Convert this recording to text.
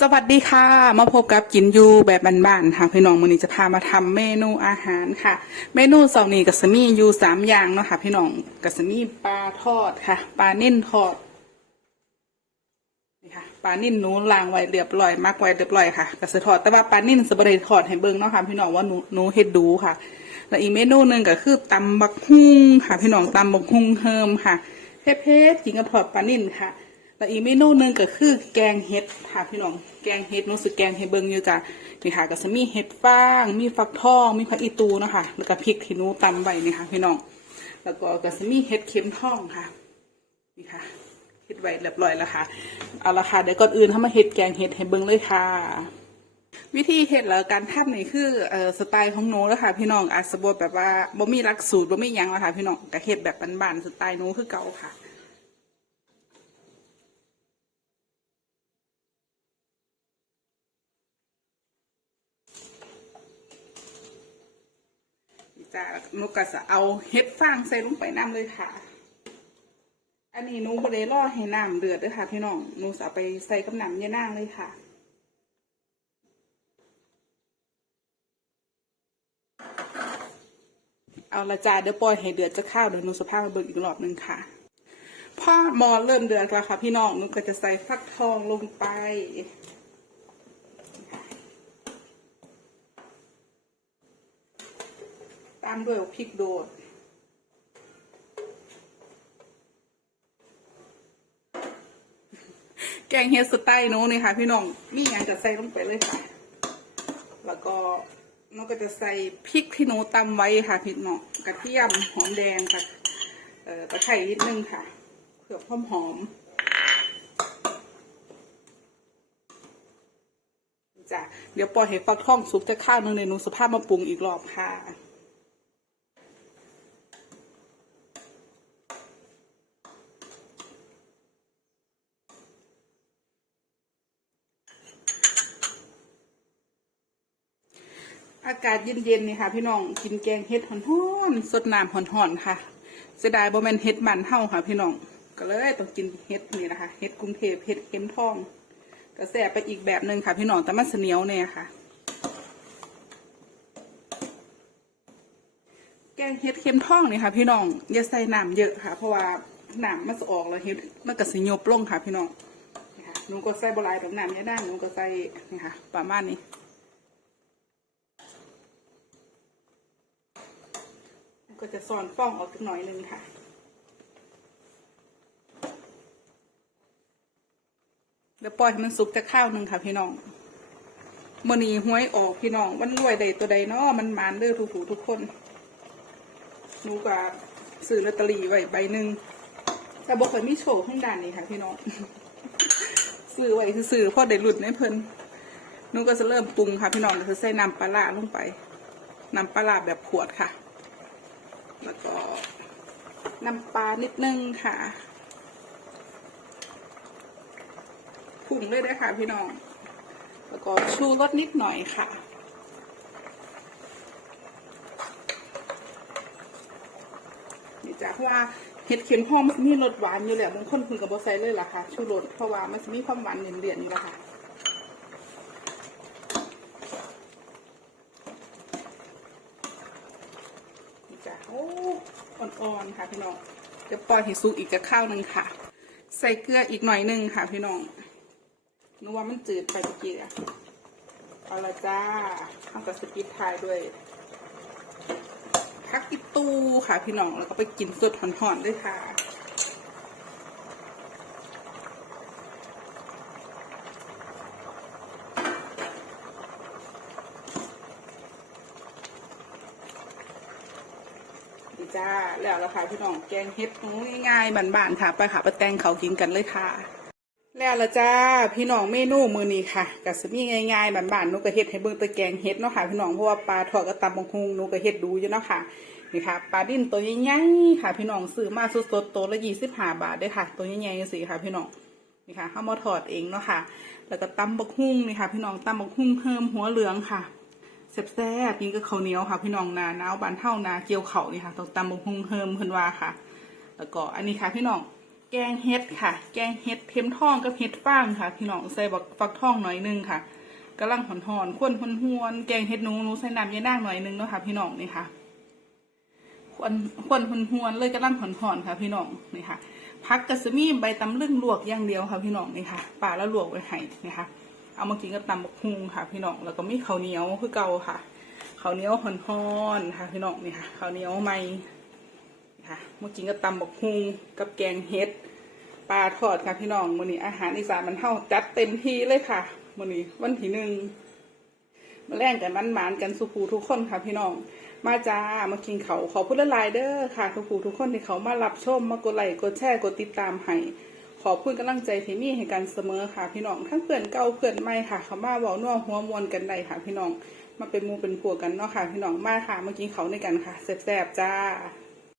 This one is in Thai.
สวัสดีค่ะ มาพบกับกินยูแบบบ้านๆค่ะพี่น้องมือนี้จะพามาทำเมนูอาหารค่ะ เมนูสองนี้ก็จะมีอยู่สามอย่างเนาะค่ะพี่น้องก็จะมีปลาทอดค่ะ ปลาเนิ่นทอดนี่ค่ะปลานิ่นหนูล้างไว้เรียบร้อยมักไว้เรียบร้อยค่ะก็จะทอดแต่ว่าปลานิ่นสบได้ทอดให้เบิ่งเนาะค่ะพี่น้องว่าหนูหนูเฮ็ดดูค่ะ แล้วอีกเมนูหนึ่งก็คือตำบักฮุ่งค่ะ พี่น้องตำบักฮุ่งเฮิมค่ะเผ็ดๆกินกับทอดปลานิ่นค่ะ แล้วอีกเมนูหนึ่งก็คือแกงเห็ดค่ะพี่น้อง แกงเห็ดรู้สึกแกงเห็ดเบิงอยู่จ้ะนี่ค่ะก็จะมีเห็ดฟาง มีฟักทอง มีผักอีตูนะคะ แล้วก็พริกที่หนูตำไว้นี่ค่ะพี่น้อง แล้วก็ก็จะมีเห็ดเข็มทองค่ะ นี่ค่ะเห็ดไว้เรียบร้อยแล้วค่ะ เอาละค่ะเดี๋ยวก่อนอื่นเข้ามาเห็ดแกงเห็ดให้เบิงเลยค่ะวิธีเห็ดแล้วการทำนี่คือเอ่อสไตล์ของหนูแล้วค่ะพี่น้องอาจจะบแบบว่าบ่มีหลักสูตรบ่มียังแล้วค่ะพี่น้องก็เห็ดแบบบ้านๆสไตล์หนูคือเก่าค่ะ จะหนูก็จะเอาเห็ดฟางใส่ลงไปน้ำเลยค่ะ อันนี้หนูบริรอให้น้ำเดือดด้วยค่ะพี่น้องหนูจะไปใส่กับน้ำยานางเลยค่ะเอาละจ้าเดี๋ยวปล่อยให้เดือดจะข้าวเดี๋ยวหนูสภาพมาเบิกอีกรอบหนึ่งค่ะพอหมอเริ่มเดือดแล้วค่ะพี่น้องหนูก็จะใส่ฟักทองลงไปามด้วยพริกโดด แกงเฮสไตล์หนูนี่ค่ะ พี่น้องมีอย่างจะใส่ลงไปเลยค่ะ แล้วก็หนูก็จะใส่พริกที่หนูตำไว้ค่ะพี่น้องกระเทียมหอมแดงค่ะเอ่อตะไคร้นิดนึงค่ะเพื่อความหอมจ้ะเดี๋ยวปล่อยให้ฟักทองสุกจะข้าวนึงในหนูสภาพมาปรุงอีกรอบค่ะ อากาศเย็นๆนี่ค่ะ พี่น้องกินแกงเห็ดห่อนๆสดน้ำห่อนๆค่ะเสียดายบ่แม่นเห็ดมันเฮาค่ะ พี่น้องก็เลยต้องกินเห็ดนี่นะคะเห็ดกรุงเทพเห็ดเข็มทองก็แซ่บไปอีกแบบหนึ่งค่ะ พี่น้องแต่มันเสนียวเนี่ยค่ะ แกงเห็ดเข็มทองนี่ค่ะ พี่น้องอย่าใส่น้ำเยอะค่ะ เพราะว่าน้ำมันจะออกแล้วเห็ดมันก็สิยบลงค่ะ พี่น้องหนูก็ใส่บลายแบบน้ำเนี่ยด้านหนูก็ใส่นี่ค่ะ ประมาณนี้ ก็จะซ่อนฟองออกสักหน่อยหนึงค่ะแล้วปล่อยให้มันสุกจะข้าวหนึ่งค่ะพี่น้องมื่อนี้ห้วยออกพี่น้องมันรวยใดตัวใดเนาะมันมานเด้อทุกๆทุกคนหนูก็ซื้อลอตเตอรี่ไว้ใบหนึ่งแต่บอกเคยมีโชว์ข้างด้านนี้ค่ะพี่น้องซื้อไว้คือซื้อพ่อได้หลุดในเพิ่นหนูก็จะเริ่มปรุงค่ะพี่น้องจะใส่น้ำปลาร้าลงไปน้ำปลาร้าแบบขวดค่ะ แล้วก็น้ำปลานิดนึงค่ะผุ่งด้วยนะคะพี่น้อง แล้วก็ชูรสนิดหน่อยค่ะนี่จ้ะเพราะว่าเห็ดเข็มหอมมันมีรสหวานอยู่แหละบางคนคุณกับบอใส่เลยล่ะค่ะ ชูรสเพราะว่ามันจะมีความหวานเนียนๆนี่แหละค่ะ นี่จ้ะ โอ้อ่อนๆค่ะพี่น้องจะปล่อยให้สุกอีกจะข้าวหนึ่งค่ะ ใส่เกลืออีกหน่อยหนึ่งค่ะพี่น้องนัวมันจืดไปตะกี้อะเอาละจ้าเอากับสปิดท้ายด้วยพักกิตูค่ะพี่น้องแล้วก็ไปกินสดหอนๆด้วยค่ะ นี่ จ้า แล้วละค่ะพี่น้องแกงเฮ็ดหนูง่ายๆบานๆค่ะไปค่ะไปแต่งเขากินกันเลยค่ะ แล้วละจ้าพี่น้องเมนูมือนี้ค่ะก็สิมีง่ายๆบานๆหนูก็เฮ็ดให้เบิ่งตะแกงเฮ็ดเนาะค่ะพี่น้องเพราะว่าปลาทอดกับตำบักฮุงหนูก็เฮ็ดดูอยู่เนาะค่ะนี่ค่ะปลาดิ้นตัวใหญ่ๆค่ะ พี่น้องซื้อมาสดๆตัวละ25บหาทเด้ค่ะ ตัวใหญ่ๆจังซี่ค่ะ พี่น้องนี่ค่ะเฮามาทอดเองเนาะค่ะ แล้วก็ตำบักฮุงนี่ค่ะ พี่น้องตำบักฮุงเพิ่มหัวเหลืองค่ะ แซ่บๆกินกับข้าวเหนียวค่ะ พี่น้องนาหนาวบานเท่านาเกี่ยวเขานี่ค่ะต้องตำบักฮุงเฮิมเพิ่นว่าค่ะ แล้วก็อันนี้ค่ะ พี่น้องแกงเฮ็ดค่ะ แกงเฮ็ดเค็มทองกับเฮ็ดฟางค่ะ พี่น้องใส่บักฟักทองหน่อยนึงค่ะกำลังหอนหอนๆข้นหวนหวนแกงเฮ็ดหนูหนูใส่น้ำยายนางหน่อยนึงเนาะค่ะ พี่น้องนี่ค่ะควนควนหวนหวนเลยกำลังหอนหอนค่ะ พี่น้องนี่ค่ะพักกระสมีใบตำลึงลวกอย่างเดียวค่ะ พี่น้องนี่ค่ะป่าแล้วลวกไว้ให้นี่ค่ะ เอามากินกับตำบักฮุงค่ะ พี่น้องแล้วก็มีข้าวเหนียวคือเก่าค่ะข้าวเหนียวหอนๆค่ะพี่น้องนี่ค่ะข้าวเหนียวใหม่ค่ะเมื่อกี้ก็ตำบักฮุงกับแกงเห็ดปลาทอดค่ะพี่น้องมื้อนี้อาหารอีสานมันเท่าจัดเต็มที่เลยค่ะมื้อนี้วันที่หนึ่งมาแล่งกันมันหมานกันสุภูทุกคนค่ะพี่น้อง มาจ้ามากินเขาขอพูดละลายเด้อค่ะทุกผู้ทุกคนที่เขามารับชมมากดไลค์กดแชร์กดติดตามให้ ขอบคุณกำลังใจที่มีให้กันเสมอค่ะพี่น้องทั้งเพื่อนเก่าเพื่อนใหม่ค่ะเขามาเว้านัวหัวมวนกันได้ค่ะ พี่น้องมาเป็นมูเป็นพวกันเนาะค่ะ พี่น้องมาค่ะมากินเขาในกันค่ะแซ่บๆจ้า